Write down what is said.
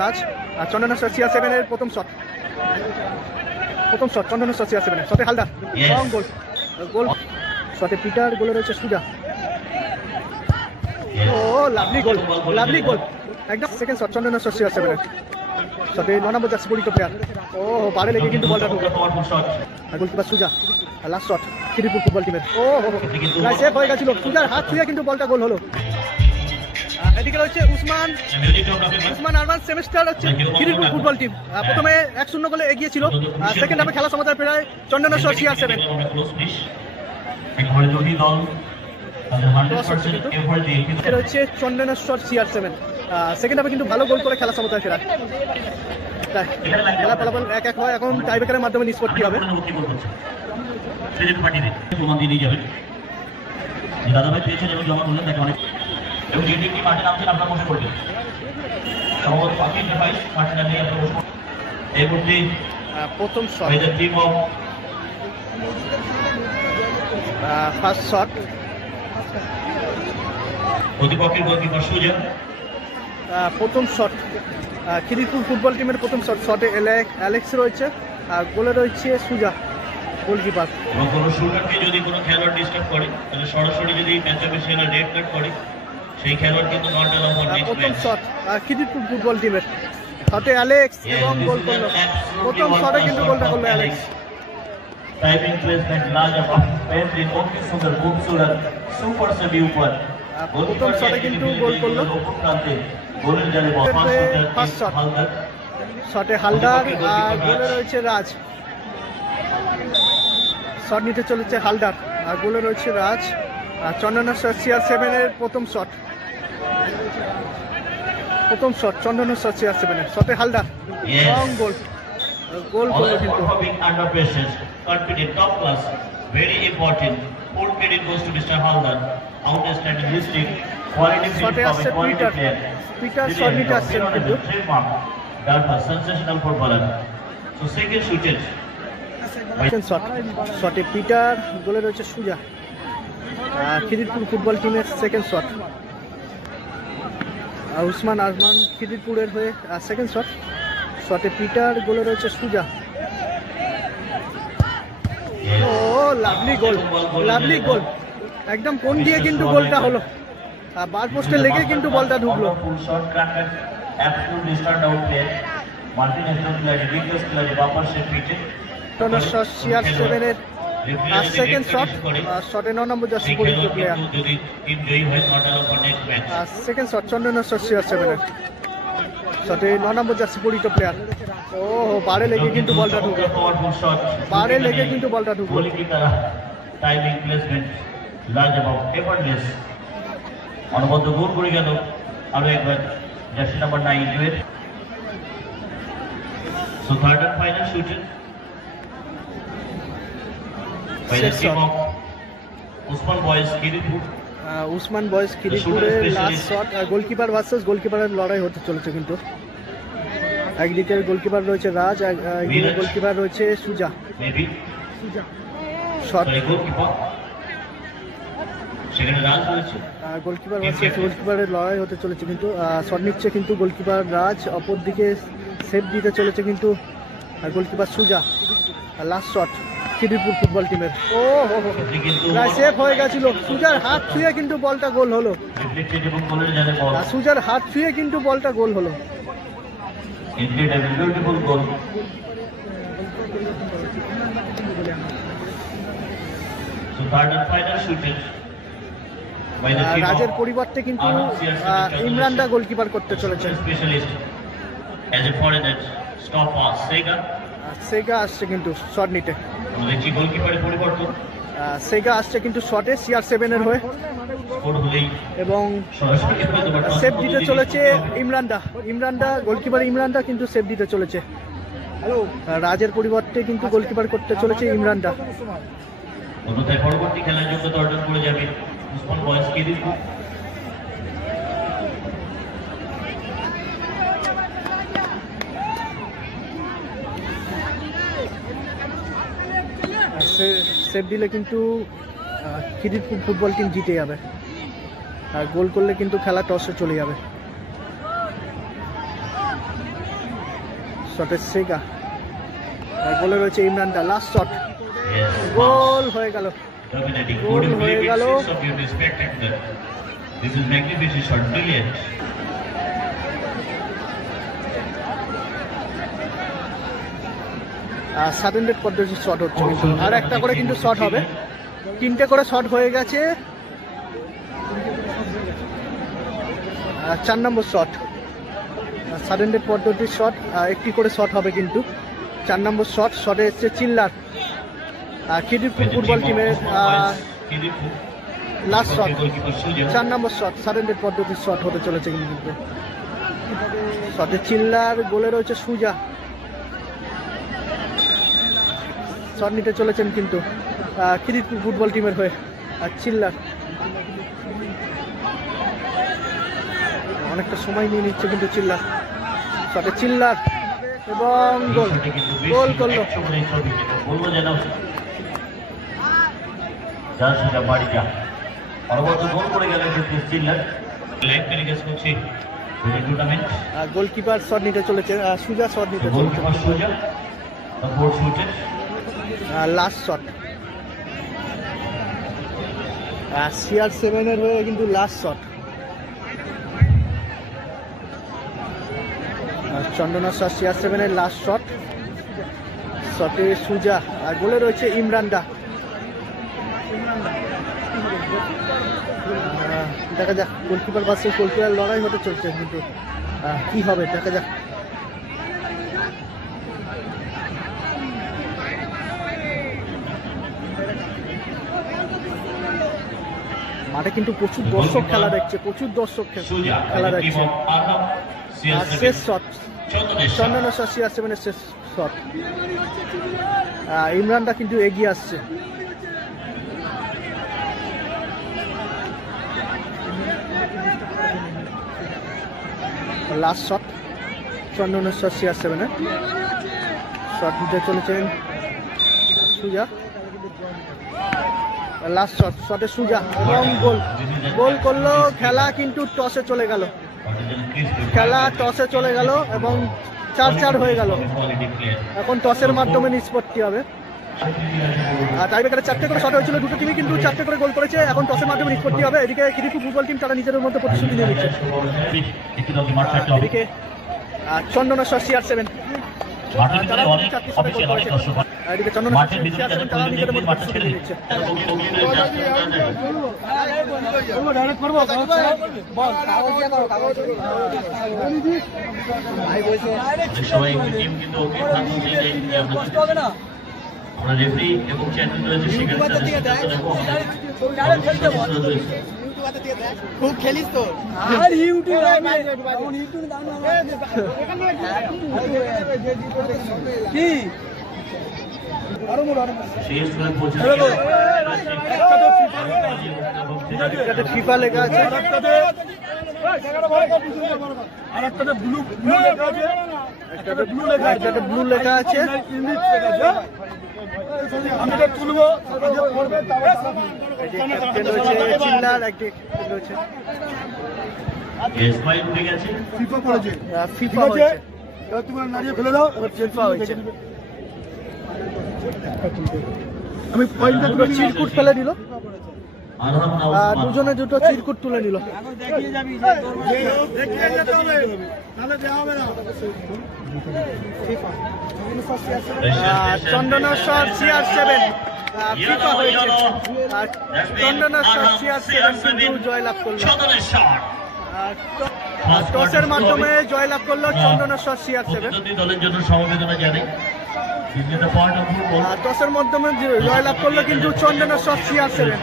রাজ আর Chandaneswar CR7 এর প্রথম shot Chandaneswar CR7 এর শটে হালদার লং গোল শটে পিটার, গোলে রয়েছে সুজা। ও লাভলি গোল একদম। সেকেন্ড শট চন্দনেশ্বর CR7 এর শটে 9 নম্বর জার্সি পরিচিত প্লেয়ার। ও বারে লেগে কিন্তু বলটা ঢুকলো, গোলকিপার সুজা। লাস্ট শট খিদিরপুর ফুটবল টিমের। ও সেভ হয়ে গেছিল, সুজার হাত ছুঁয়ে কিন্তু বলটা গোল হলো। এদিকে রয়েছে উসমান আরমান সেমিস্টার হচ্ছে খিদিরপুর ফুটবল টিম। প্রথমে 1-0 গোলে এগিয়ে ছিল, সেকেন্ড হাফে খেলা সমাচার প্রায় চন্দনেশ্বর CR7 রয়েছে চন্দনেশ্বর CR7 সেকেন্ড হাফে কিন্তু ভালো গোল করে খেলা সমতায় ফেরা। খেলা ফলাফল 1-1 হয়। এখন টাইব্রেকারের মাধ্যমে নিষ্পত্তি হবে। প্রথম শট ফার্স্ট শট প্রতিপক্ষের গোলকিপার সুজা। প্রথম শট খিদিরপুর ফুটবল টিমের প্রথম শটে অ্যালেক্স রয়েছে আর গোলে রয়েছে সুজা গোলকিপার। কোনো শুটারকে যদি কোনো খেলোয়াড় ডিস্টার্ব করে তাহলে সরাসরি যদি ম্যাচ অফিসিয়াল রেড কার্ড করে সেই খেলোয়াড় কিন্তু not allowed for next match. প্রথম শট খিদিরপুর ফুটবল টিমের শটে অ্যালেক্স এবং গোল করলো। প্রথম শটে কিন্তু গোলটা করলো অ্যালেক্স। टाइमिंग प्लेसमेंट लाजवाब बेहतरीन बहुत सुंदर खूबसूरत सुपर से भी ऊपर প্রথম শটে কিন্তু গোল করলো। গোলের জালে ফার্স্ট শট শটে হালদার আর গোলে রয়েছে রাজ। শট নিতে চলেছে হালদার আর গোলে রয়েছে রাজ। আর চন্দনেশ্বর CR7 এর প্রথম শট চন্দনেশ্বর CR7 এর শটে হালদার লং গোল করলো কিন্তু। confident top class very important full credit goes to Mr. Haldar outstanding listing quality শটে আসছে পিটার শট নিতে আসছেন কিন্তু that was sensational footballer so second shooted শটে পিটার, গোলে রয়েছে সুজা। খিদিরপুর ফুটবল টিমের সেকেন্ড শট উসমান আরমান খিদিরপুরের হয়ে সেকেন্ড শটে পিটার, গোলে রয়েছে সুজা। ও লাভলি গোল একদম কোন দিয়ে কিন্তু গোলটা হলো, বার পোস্টে লেগে কিন্তু বলটা ঢুকলো। চন্দনেশ্বর CR7 এর সেকেন্ড শটে 9 নম্বর জার্সি পরিচিত player. Second shot Chandaneswar CR7 এর শটে 9 নম্বর জার্সি পরিচিত প্লেয়ার। ও বারে লেগে কিন্তু বলটা ঢুকলো, টাইমিং প্লেসমেন্ট লাজবাব এফর্টলেস অনবদ্য গোল করে গেল আরো একবার jersey number 9 Jewel. So third and final shooted by the team of Usman boys খিদিরপুরের লাস্ট শট গোলকিপার ভার্সেস গোলকিপারের লড়াই হতে চলেছে কিন্তু। একদিকে গোলকিপার রয়েছে রাজ, একদিকে গোলকিপার রয়েছে সুজা। গোলকিপার ভার্সেস গোলকিপারের লড়াই হতে চলেছে কিন্তু। শট নিচ্ছে কিন্তু গোলকিপার রাজ, অপরদিকে সেভ দিতে চলেছে কিন্তু গোলকিপার সুজা। লাস্ট শট খিদিরপুর ফুটবল টিমের। ও প্রায় সেভ হয়ে গেছিল, সুজার হাত ছুঁয়ে কিন্তু বলটা গোল হলো। রাজের পরিবর্তে কিন্তু ইমরানদা গোলকিপার করতে চলেছে। সেগা আসছে কিন্তু শট নিতে, সেগা আসছে কিন্তু শটে CR7 এর হয়ে এবং সেভ দিতে চলেছে ইমরানদা গোলকিপার ইমরানদা কিন্তু সেভ দিতে চলেছে। রাজের পরিবর্তে কিন্তু গোলকিপার করতে চলেছে ইমরানদা। পরবর্তী খেলার জন্য অর্জন করে যাবে উসমান বয়েজ খিদিরপুর। সেভ দিলে কিন্তু খিদিরপুর ফুটবল টিম জিতে যাবে, আর গোল করলে কিন্তু খেলা টসে চলে যাবে। শটের সেগা, গোলে রয়েছে ইমরানটা, লাস্ট শট, Yes, গোল হয়ে গেল। dominating. Goal Good হয়ে play, গেল। good sense of duty, spectacular. This is magnificent shot, brilliant. Sudden পদ্ধতির শট হচ্ছে কিন্তু, আর একটা করে কিন্তু শট হবে, 3টে করে শট হয়ে গেছে। 4 নম্বর শট, সাডেন পদ্ধতির শট, একটি করে শট হবে কিন্তু। 4 নম্বর শট, শটে এসছে চিল্লার, খিদিরপুর ফুটবল টিমের লাস্ট শট, 4 নম্বর শট, সাডেন পদ্ধতির শট হতে চলেছে কিন্তু। শটে চিল্লার, গোলে রয়েছে সুজা, শট নিতে চলেছেন কিন্তু খিদিরপুর ফুটবল টিমের হয়ে। আর চিল্লার অনেকটা সময় নিয়ে নিচ্ছে কিন্তু চিল্লার, শটে চিল্লার এবং গোল, গোল করলো। বলবো যেন যা সেটা বাড়ি যা, পরবর্তী গোল করে গেলেন চিল্লার। লেগ টেলিকাস্ট করছি টুর্নামেন্ট। গোলকিপার শট নিতে চলেছে, সুজা শট নিতে চলেছে, গোলকিপার সুজা, the fourth shooter. Last shot, CR7 এর হয়ে কিন্তু লাস্ট শট। চন্দনা শট, CR7 এর লাস্ট শট, শটে সুজা, আর গোলে রয়েছে ইমরানদা। দেখা যাক, গোলকিপার পাশে গোলকিপার লড়াই হতে চলছে কিন্তু কি হবে দেখা যাক। মাঠে কিন্তু প্রচুর দর্শক খেলা দেখছে, প্রচুর দর্শক খেলা দেখছে। শেষ শট, চন্দনা শট, CR7 এর শেষ শট, ইমরানটা কিন্তু এগিয়ে আসছে। লাস্ট শট, চন্দনা শট, CR7 এর শট নিতে চলেছেন সুজা, লাস্ট শট, শটে সুজা এবং গোল, গোল করলো। খেলা কিন্তু টসে চলে গেল, খেলা টসে চলে গেল এবং 4-4 হয়ে গেল। এখন টসের মাধ্যমে নিষ্পত্তি হবে। আর টাইব্রেকারে 4টে করে শট হয়েছিল, দুটো টিমই কিন্তু 4টে করে গোল করেছে। এখন টসের মাধ্যমে নিষ্পত্তি হবে। এদিকে খিদিরপুর ফুটবল টিম তারা নিজেদের মধ্যে প্রতিশ্রুতি নিয়ে নিচ্ছে। এদিকে চন্দনা শট, CR7 তারা 4টি শটে গোল করেছে। এদিকে চন্দনা শট, CR7 তারা নিজেদের মধ্যে প্রতিশ্রুতি নিয়ে নিচ্ছে। সবাই টিম কিন্তু আমরা রেফারি এবং চ্যাম্পিয়ন রয়েছে, খুব খেলিস তো আর ইউটিউব কি ফিফা লেখা আছে, আরেকটাতে ব্লু লেখা আছে, একটাতে ব্লু লেখা আছে। আমি এটা তুলবো, চিল্লার একটি রয়েছে, ফিফা করেছে, ফিফা হয়েছে, এবার তুমি নাড়িয়ে ফেলে দাও, এবার ফিফা হয়েছে। আমি পয়েন্টটা দুটো চিরকুট ফেলে দিল, দুজনে দুটো চিরকুট তুলে নিল। চন্দনা শট, CR7 ফিফা হয়েছে। চন্দনা শট, CR7 কিন্তু জয়লাভ করলো, টসের মাধ্যমে জয়লাভ করলো চন্দনা শট, CR7 দলের জন্য সমবেদনা জানাই। টসের মাধ্যমে জয়লাভ করলো কিন্তু চন্দনা শট, CR7।